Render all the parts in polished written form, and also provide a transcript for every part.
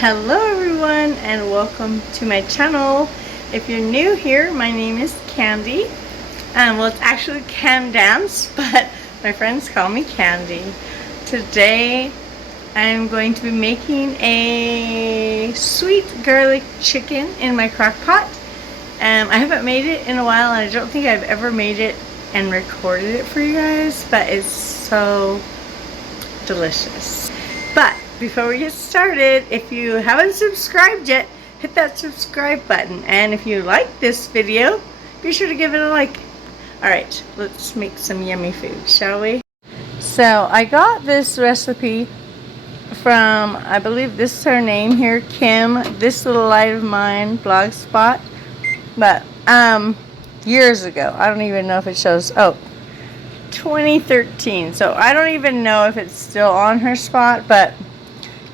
Hello everyone and welcome to my channel. If you're new here, my name is Candy. Well, it's actually Candance, but my friends call me Candy. Today I'm going to be making a sweet garlic chicken in my crock pot. I haven't made it in a while and I don't think I've ever made it and recorded it for you guys, but it's so delicious. But before we get started, if you haven't subscribed yet, hit that subscribe button. And if you like this video, be sure to give it a like. Alright, let's make some yummy food, shall we? So, I got this recipe from, I believe this is her name here, Kim, This Little Light of Mine, Blogspot. But, years ago. I don't even know if it shows, 2013. So, I don't even know if it's still on her spot, but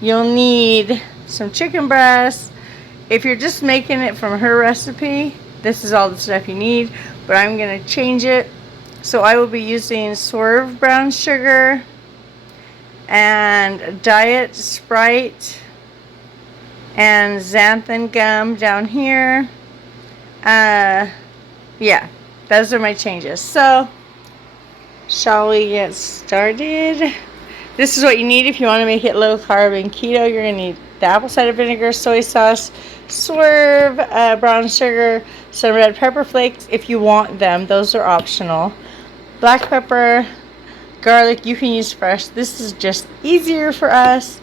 you'll need some chicken breasts. If you're just making it from her recipe, this is all the stuff you need, but I'm going to change it. So I will be using Swerve brown sugar and Diet Sprite and xanthan gum down here. Yeah, those are my changes. So, shall we get started? This is what you need if you want to make it low carb and keto. You're going to need the apple cider vinegar, soy sauce, Swerve, brown sugar, some red pepper flakes if you want them. Those are optional. Black pepper, garlic, you can use fresh. This is just easier for us.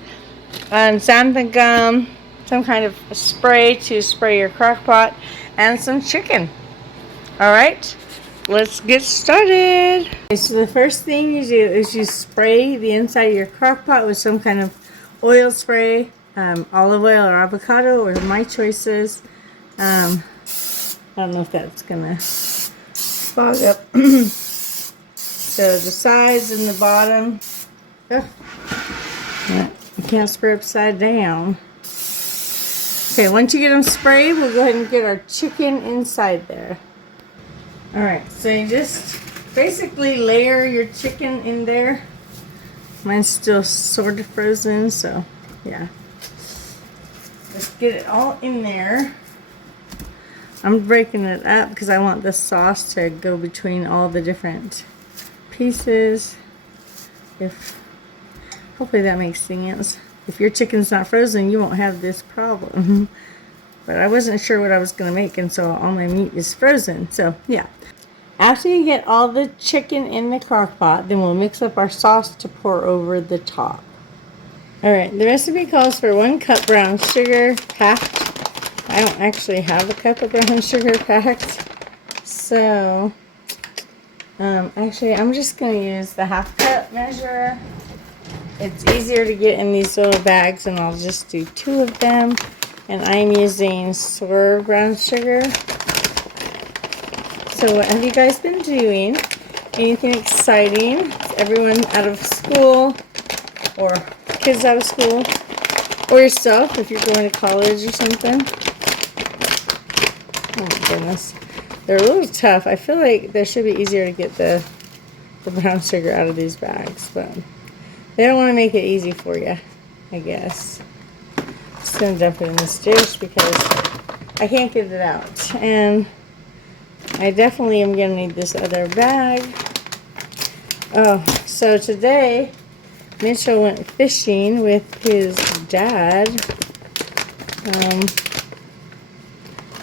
And xanthan gum, some kind of spray to spray your crock pot, and some chicken. Alright, let's get started. Okay, so the first thing you do is you spray the inside of your crock pot with some kind of oil spray, olive oil or avocado, or my choices. I don't know if that's gonna fog up. So the sides and the bottom. You can't spray upside down. Okay, once you get them sprayed, we'll go ahead and get our chicken inside there. Alright, so you just basically layer your chicken in there. Mine's still sort of frozen, so yeah. Let's get it all in there. I'm breaking it up because I want the sauce to go between all the different pieces. Hopefully that makes sense. If your chicken's not frozen, you won't have this problem. But I wasn't sure what I was going to make, and so all my meat is frozen. So, yeah. After you get all the chicken in the crock pot, then we'll mix up our sauce to pour over the top. Alright, the recipe calls for 1 cup brown sugar packed. I don't actually have a cup of brown sugar packed. So, actually, I'm just going to use the half cup measure. It's easier to get in these little bags, and I'll just do 2 of them. And I'm using Swerve brown sugar. So what have you guys been doing? Anything exciting? Is everyone out of school? Or kids out of school? Or yourself if you're going to college or something? Oh my goodness. They're a little tough. I feel like they should be easier to get the brown sugar out of these bags. But they don't want to make it easy for you, I guess. Just going to dump it in this dish because I can't get it out. And I definitely am going to need this other bag. Oh, so today, Mitchell went fishing with his dad.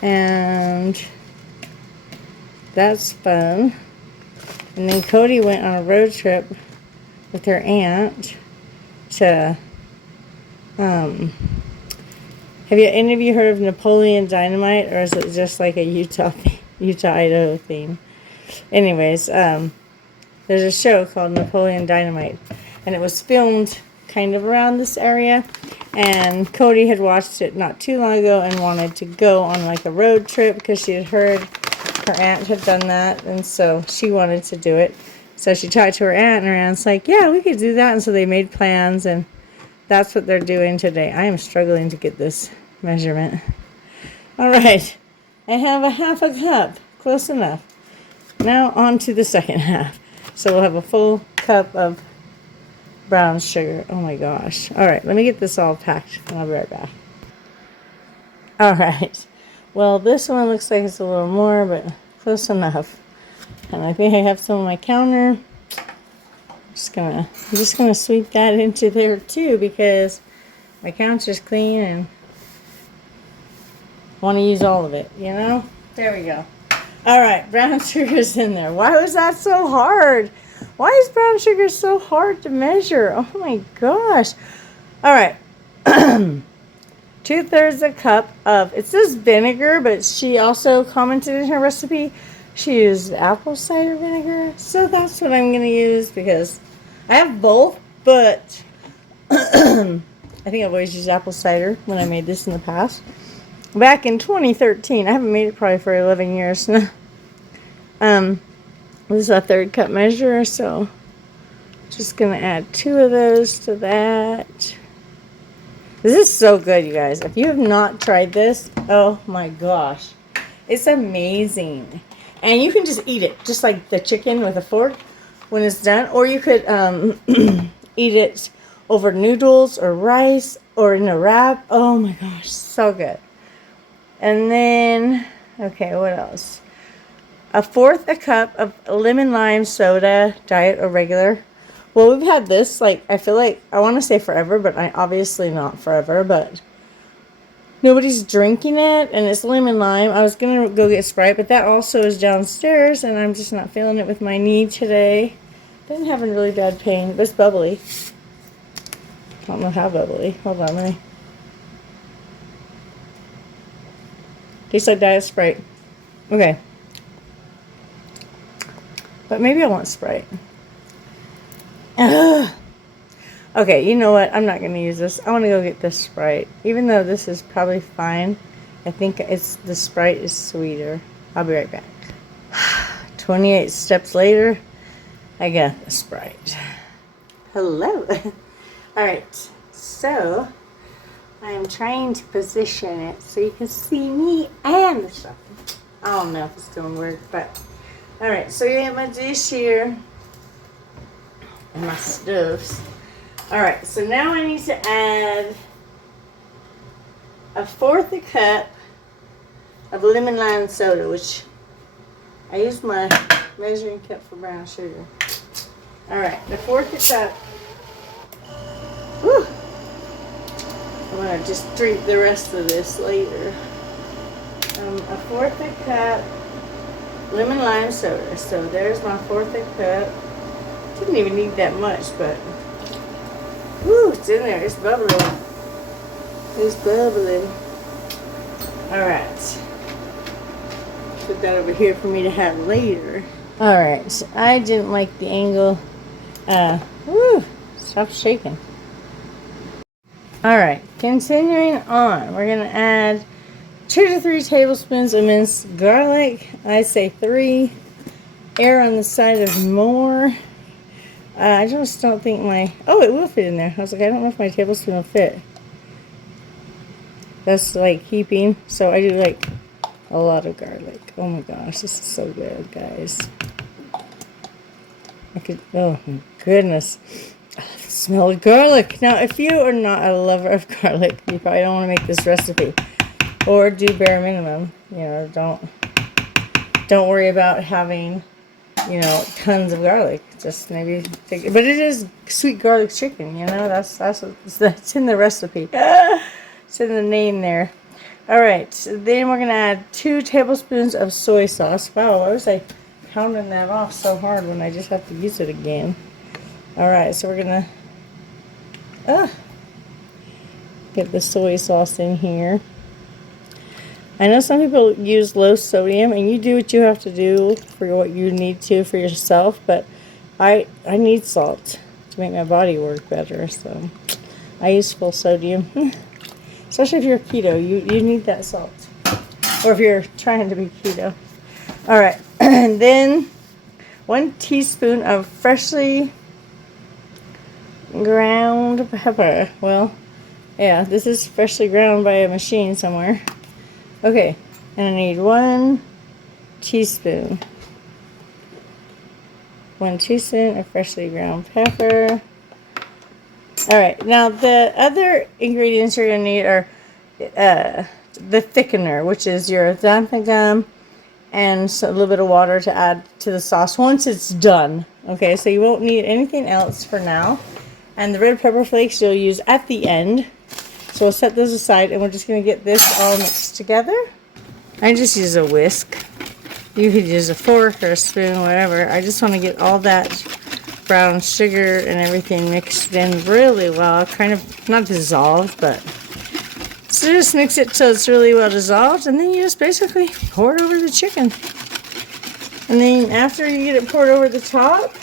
And that's fun. And then Codee went on a road trip with her aunt to, have any of you heard of Napoleon Dynamite, or is it just like a Utah, Idaho theme? Anyways, there's a show called Napoleon Dynamite, and it was filmed kind of around this area, and Codee had watched it not too long ago and wanted to go on like a road trip because she had heard her aunt had done that, and so she wanted to do it. So she talked to her aunt, and her aunt's like, yeah, we could do that, and so they made plans, and that's what they're doing today. I am struggling to get this measurement. Alright, I have a half a cup. Close enough. Now on to the second half. So we'll have a full cup of brown sugar. Oh my gosh. Alright, let me get this all packed and I'll be right back. All right. Well, this one looks like it's a little more, but close enough. And I think I have some on my counter. I'm just gonna sweep that into there too, because my counter's clean and want to use all of it, you know? There we go. All right, brown sugar's in there. Why was that so hard? Why is brown sugar so hard to measure? Oh my gosh. All right. 2/3 a cup of, it says vinegar, but she also commented in her recipe she used apple cider vinegar. So that's what I'm going to use because I have both, but I think I've always used apple cider when I made this in the past. Back in 2013. I haven't made it probably for 11 years now. This is a 1/3 cup measure, so just going to add 2 of those to that. This is so good, you guys. If you have not tried this, oh my gosh. It's amazing. And you can just eat it, just like the chicken with a fork when it's done. Or you could eat it over noodles or rice or in a wrap. Oh my gosh, so good. And then, okay, what else? 1/4 a cup of lemon lime soda, diet or regular. Well, we've had this, like, I feel like, I want to say forever, but obviously not forever, but nobody's drinking it, and it's lemon lime. I was going to go get Sprite, but that also is downstairs, and I'm just not feeling it with my knee today. Been having really bad pain, but it's bubbly. I don't know how bubbly. Hold on, let me. Tastes like Diet Sprite. Okay. But maybe I want Sprite. Ugh. Okay, you know what? I'm not going to use this. I want to go get this Sprite. Even though this is probably fine, I think the Sprite is sweeter. I'll be right back. 28 steps later, I got the Sprite. Hello. Alright, so I am trying to position it so you can see me and the stuff. I don't know if it's going to work, but alright, so you have my dish here. And my stuffs. Alright, so now I need to add 1/4 a cup of lemon lime soda, which I use my measuring cup for brown sugar. Alright, 1/4 a cup. Whew. I'm going to just drink the rest of this later. 1/4 a cup lemon lime soda. So there's my 1/4 a cup. Didn't even need that much, but whoo, it's in there. It's bubbling. It's bubbling. Alright. Put that over here for me to have later. Alright, so I didn't like the angle. Woo! Stop shaking. Alright, continuing on. We're going to add 2 to 3 tablespoons of minced garlic. I say 3. Err on the side of more. I just don't think oh, it will fit in there. I was like, I don't know if my tablespoon will fit. That's like heaping. So I do like a lot of garlic. Oh my gosh, this is so good, guys. Oh my goodness. I love the smell of garlic. Now, if you are not a lover of garlic, you probably don't want to make this recipe. Or do bare minimum. You know, don't worry about having, you know, tons of garlic. Just maybe take it. But it is sweet garlic chicken, you know. That's in the recipe. It's in the name there. Alright, so then we're going to add 2 tablespoons of soy sauce. Wow, why was I pounding that off so hard when I just have to use it again? Alright, so we're going to get the soy sauce in here. I know some people use low sodium, and you do what you have to do for what you need to for yourself, but I need salt to make my body work better, so I use full sodium. Especially if you're keto, you need that salt. Or if you're trying to be keto. Alright, and then 1 teaspoon of freshly ground pepper. Well, yeah, this is freshly ground by a machine somewhere. Okay, and I need 1 teaspoon. 1 teaspoon of freshly ground pepper. Alright, now the other ingredients you're going to need are the thickener, which is your xanthan gum and a little bit of water to add to the sauce once it's done. Okay, so you won't need anything else for now. And the red pepper flakes you'll use at the end. So we'll set those aside, and we're just going to get this all mixed together. I just use a whisk. You could use a fork or a spoon, whatever. I just want to get all that brown sugar and everything mixed in really well. Kind of not dissolved, but so just mix it till it's really well dissolved, and then you just basically pour it over the chicken. And then after you get it poured over the top,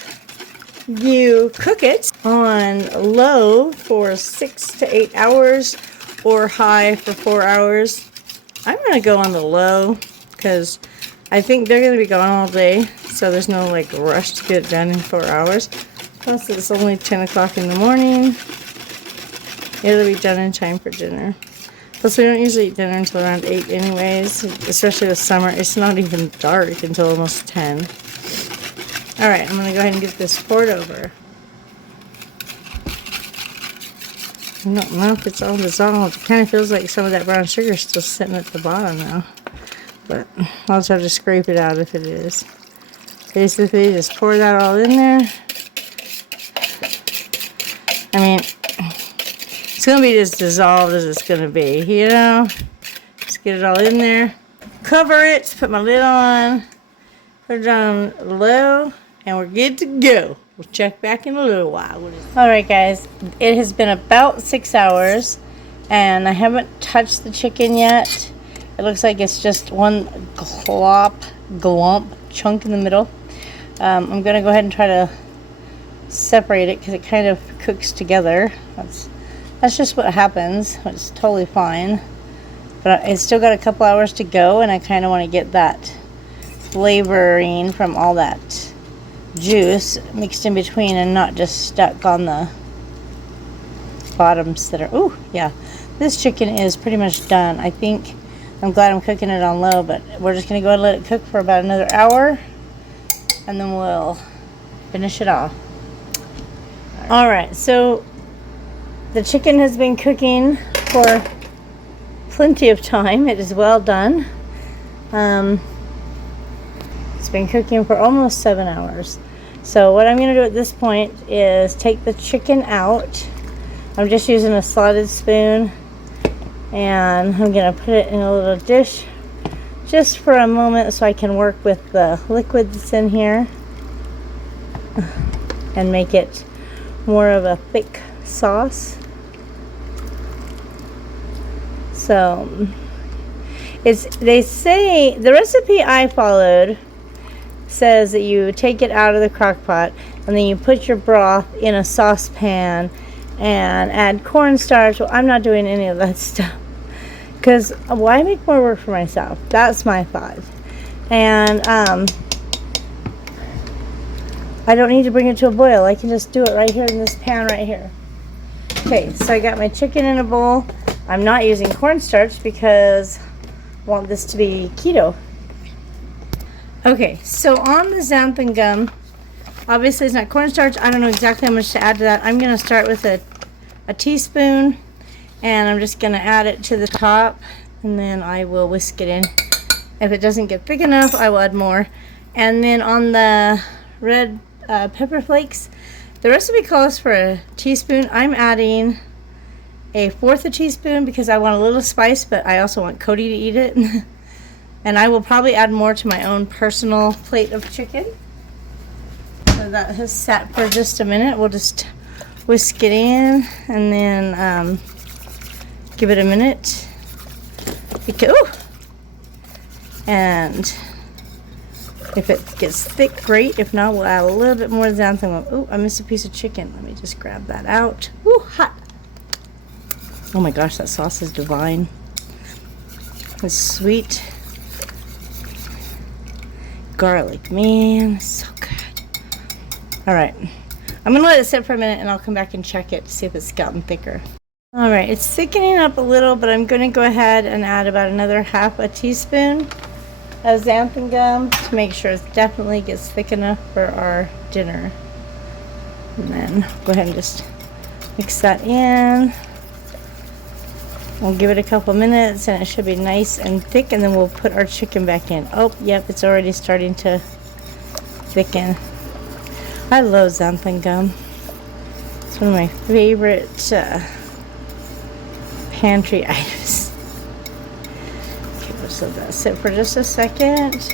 you cook it on low for 6 to 8 hours or high for 4 hours. I'm going to go on the low because I think they're going to be gone all day, so there's no like rush to get it done in 4 hours. Plus it's only 10 o'clock in the morning. It'll be done in time for dinner. Plus we don't usually eat dinner until around 8 anyways, especially this summer. It's not even dark until almost 10. Alright, I'm going to go ahead and get this poured over. I don't know if it's all dissolved. It kind of feels like some of that brown sugar is still sitting at the bottom now. But I'll try to scrape it out if it is. Basically, just pour that all in there. I mean, it's going to be as dissolved as it's going to be, you know? Just get it all in there. Cover it, put my lid on, put it on low, and we're good to go. We'll check back in a little while. Alright guys, it has been about 6 hours, and I haven't touched the chicken yet. It looks like it's just one glomp chunk in the middle. I'm going to go ahead and try to separate it because it kind of cooks together. That's just what happens. It's totally fine. But it's still got a couple hours to go, and I kind of want to get that flavoring from all that juice mixed in between and not just stuck on the bottoms that are... Oh, yeah. This chicken is pretty much done. I think... I'm glad I'm cooking it on low, but we're just going to go ahead and let it cook for about another hour, and then we'll finish it off. Alright, so the chicken has been cooking for plenty of time. It is well done. It's been cooking for almost 7 hours. So what I'm going to do at this point is take the chicken out. I'm just using a slotted spoon, and I'm going to put it in a little dish just for a moment so I can work with the liquid that's in here and make it more of a thick sauce. So they say the recipe I followed says that you take it out of the crock pot and then you put your broth in a saucepan and add cornstarch. Well, I'm not doing any of that stuff because why make more work for myself? That's my thought. And I don't need to bring it to a boil. I can just do it right here in this pan right here. Okay, so I got my chicken in a bowl. I'm not using cornstarch because I want this to be keto. Okay, so on the xanthan gum, obviously it's not cornstarch. I don't know exactly how much to add to that. I'm going to start with a teaspoon, and I'm just going to add it to the top, and then I will whisk it in. If it doesn't get thick enough, I will add more. And then on the red pepper flakes, the recipe calls for a teaspoon. I'm adding a fourth a teaspoon because I want a little spice, but I also want Codee to eat it. And I will probably add more to my own personal plate of chicken. So that has sat for just a minute. We'll just whisk it in and then give it a minute. And if it gets thick, great. If not, we'll add a little bit more xanthan. Oh, I missed a piece of chicken. Let me just grab that out. Ooh, hot. Oh my gosh, that sauce is divine. It's sweet. Garlic, man, so good. Alright, I'm going to let it sit for a minute and I'll come back and check it to see if it's gotten thicker. Alright, it's thickening up a little, but I'm going to go ahead and add about another half a teaspoon of xanthan gum to make sure it definitely gets thick enough for our dinner. And then go ahead and just mix that in. We'll give it a couple minutes and it should be nice and thick, and then we'll put our chicken back in. Oh, yep, it's already starting to thicken. I love xanthan gum. It's one of my favorite pantry items. Okay, we'll just let that sit for just a second.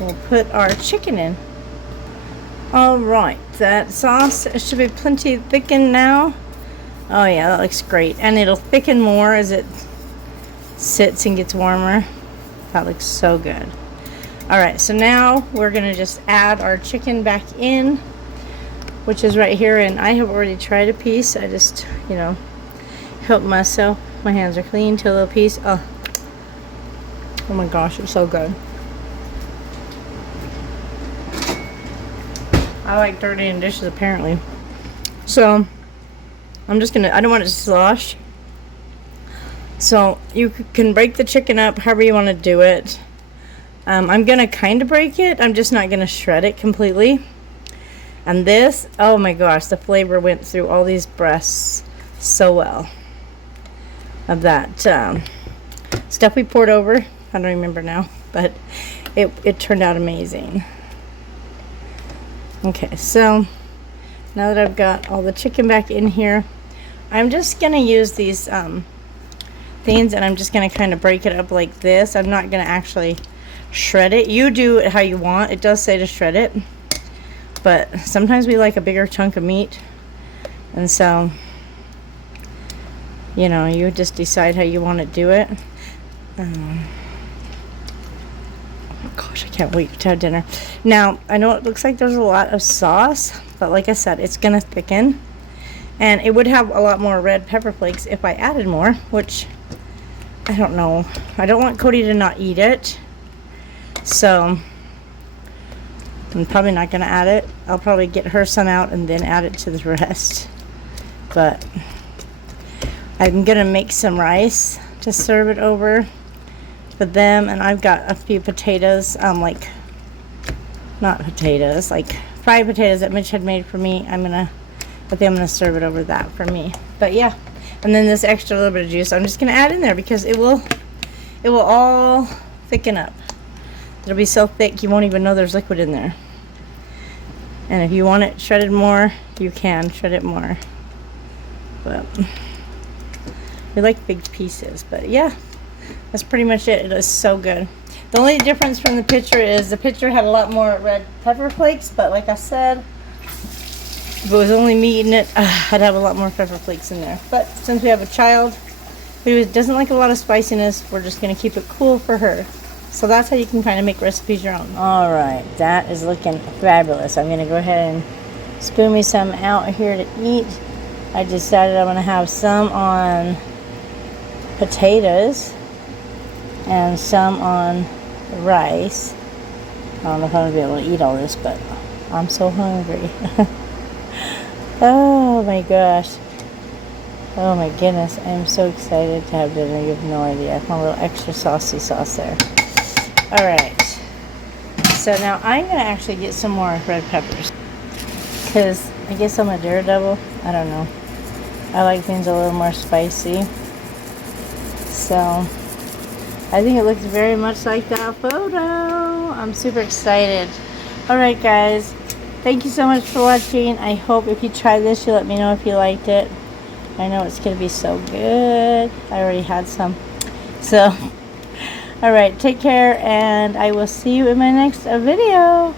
We'll put our chicken in. Alright, that sauce should be plenty thickened now. Oh yeah, that looks great. And it'll thicken more as it sits and gets warmer. That looks so good. Alright, so now we're going to just add our chicken back in, which is right here. And I have already tried a piece. I just, you know, help myself. My hands are clean to a little piece. Oh my gosh, it's so good. I like dirtying dishes apparently. So I'm just gonna, I don't want it to slosh. So you can break the chicken up however you want to do it. I'm gonna kind of break it. I'm just not gonna shred it completely. And this, oh my gosh, the flavor went through all these breasts so well. Of that stuff we poured over. I don't remember now, but it turned out amazing. Okay, so now that I've got all the chicken back in here, I'm just gonna use these things, and I'm just gonna kind of break it up like this. I'm not gonna actually shred it. You do it how you want. It does say to shred it, but sometimes we like a bigger chunk of meat, and so, you know, you just decide how you want to do it. Oh my gosh, I can't wait to have dinner. Now, I know it looks like there's a lot of sauce, but like I said, it's gonna thicken, and it would have a lot more red pepper flakes if I added more, which I don't know. I don't want Codee to not eat it, so I'm probably not gonna add it. I'll probably get her some out and then add it to the rest. But I'm gonna make some rice to serve it over for them, and I've got a few potatoes, like not potatoes, like fried potatoes that Mitch had made for me. I'm gonna serve it over that for me. But yeah, and then this extra little bit of juice I'm just gonna add in there because it will all thicken up. It'll be so thick you won't even know there's liquid in there. And if you want it shredded more, you can shred it more. But we like big pieces. But yeah, that's pretty much it. It is so good. The only difference from the picture is the picture had a lot more red pepper flakes, but like I said, if it was only me eating it, I'd have a lot more pepper flakes in there. But since we have a child who doesn't like a lot of spiciness, we're just going to keep it cool for her. So that's how you can kind of make recipes your own. Alright, that is looking fabulous. I'm going to go ahead and spoon me some out here to eat. I decided I'm going to have some on potatoes and some on rice. I don't know if I'm going to be able to eat all this, but I'm so hungry. Oh my gosh. Oh my goodness. I am so excited to have dinner. You have no idea. My little extra saucy sauce there. Alright. So now I'm going to actually get some more red peppers. Because I guess I'm a daredevil. I don't know. I like things a little more spicy. So I think it looks very much like that photo. I'm super excited. Alright guys. Thank you so much for watching. I hope if you try this, you let me know if you liked it. I know it's going to be so good. I already had some. So, alright, take care, and I will see you in my next video.